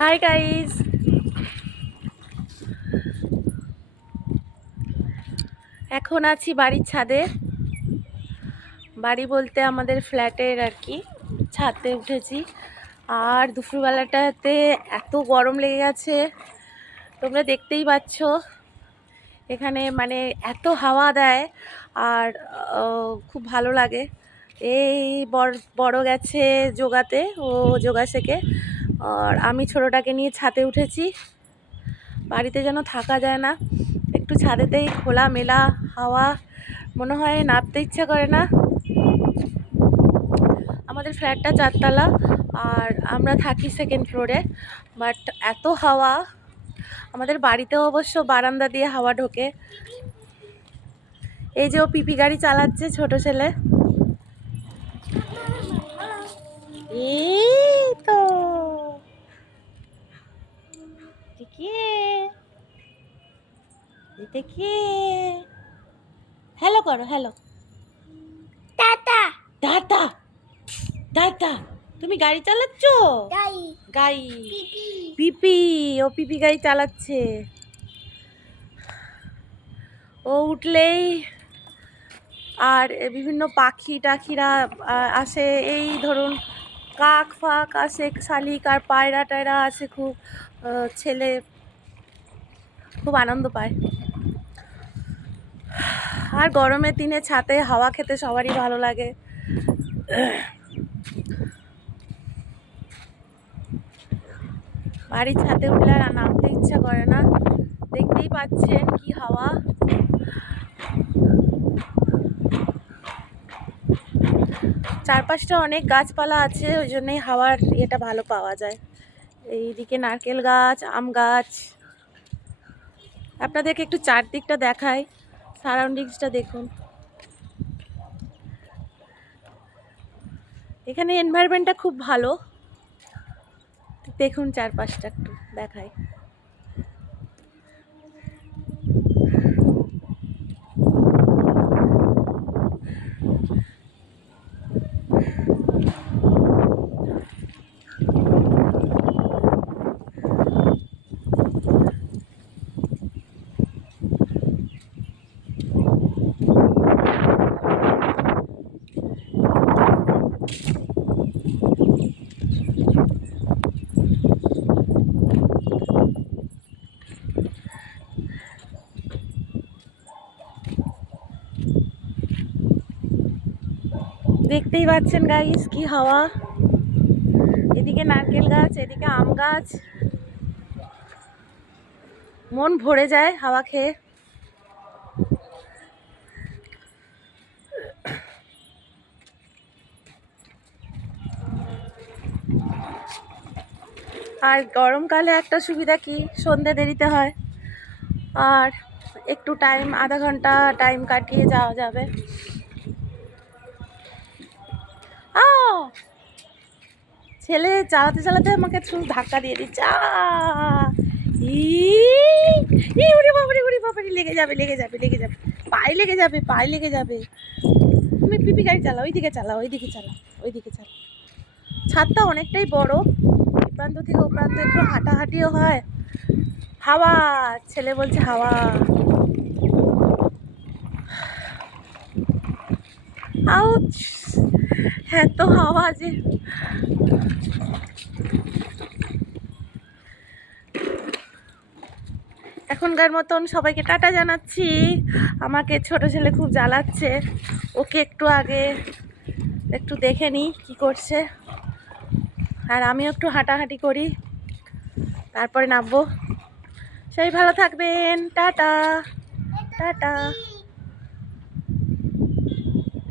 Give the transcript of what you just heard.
Hi guys, এখন আছি বাড়ির ছাদে। বাড়ি বলতে আমাদের ফ্ল্যাটের আর কি, ছাদে উঠেছি। আর দুপুরবেলাটাতে এত গরম লেগে গেছে, তোমরা দেখতেই পাচ্ছ। এখানে মানে এত হাওয়া দেয় আর খুব ভালো লাগে। এই বড় গেছে যোগাতে, ও যোগা শেখে। আর আমি ছোটোটাকে নিয়ে ছাদে উঠেছি। বাড়িতে যেন থাকা যায় না, একটু ছাদেতেই খোলা মেলা হাওয়া, মনে হয় নামতে ইচ্ছা করে না। আমাদের ফ্ল্যাটটা 4 তলা আর আমরা থাকি সেকেন্ড ফ্লোরে, বাট এত হাওয়া। আমাদের বাড়িতেও অবশ্য বারান্দা দিয়ে হাওয়া ঢোকে। এই যে ও পিপি গাড়ি চালাচ্ছে, ছোট ছেলে। এই তো হ্যালো করো, হ্যালো টাটা টাটা টাটা। তুমি গাড়ি চালাচ্ছ? গাড়ি পিপি, ও পিপি গাড়ি চালাচ্ছে। ও উঠলেই আর বিভিন্ন পাখি টাখিরা আসে, এই ধরুন কাক ফাক আসে, শালিক আর পায়রা টায়রা আসে। খুব ছেলে খুব আনন্দ পায়। আর গরমের দিনে ছাদে হাওয়া খেতে সবারই ভালো লাগে। বাড়ির ছাদে উঠলে আর নামতে ইচ্ছা করে না। দেখতেই পাচ্ছেন কি হাওয়া। চারপাশটা অনেক গাছপালা আছে, ওই জন্যই হাওয়ার ইয়েটা ভালো পাওয়া যায়। এইদিকে নারকেল গাছ, আম গাছ। আপনাদেরকে একটু চারদিকটা দেখাই, সারাউন্ডিংসটা দেখুন। এখানে এনভায়রনমেন্টটা খুব ভালো। দেখুন চারপাশটা একটু দেখাই। দেখতেই পাচ্ছেন গাইস কি হাওয়া। এদিকে নারকেল গাছ, এদিকে আম গাছ। মন ভরে যায় হাওয়া খেয়ে। আর গরমকালে একটা সুবিধা কি, সন্ধে দেরিতে হয় আর একটু টাইম, আধা ঘন্টা টাইম কাটিয়ে যাওয়া যাবে। ছেলে চালাতে চালাতে আমাকে শুধু ধাক্কা দিয়ে দিচ্ছে। লেগে যাবে লেগে যাবে লেগে যাবে, পায়ে লেগে যাবে, পায়ে লেগে যাবে। তুমি পিপি গাড়ি চালাও, ওইদিকে চালাও, ওইদিকে চালাও, ওইদিকে চালাও। ছাদটা অনেকটাই বড়, এই প্রান্ত থেকে ও প্রান্ত একটু হাঁটাহাঁটিও হয়। হাওয়া, ছেলে বলছে হাওয়া। আউচ, হ্যাঁ তো হাওয়া যে। এখনকার মতন সবাইকে টাটা জানাচ্ছি। আমাকে ছোট ছেলে খুব জ্বালাচ্ছে, ওকে একটু আগে একটু দেখে নিই কী করছে। আর আমিও একটু হাঁটাহাঁটি করি, তারপরে নামবো। সবাই ভালো থাকবেন, টাটা টাটা।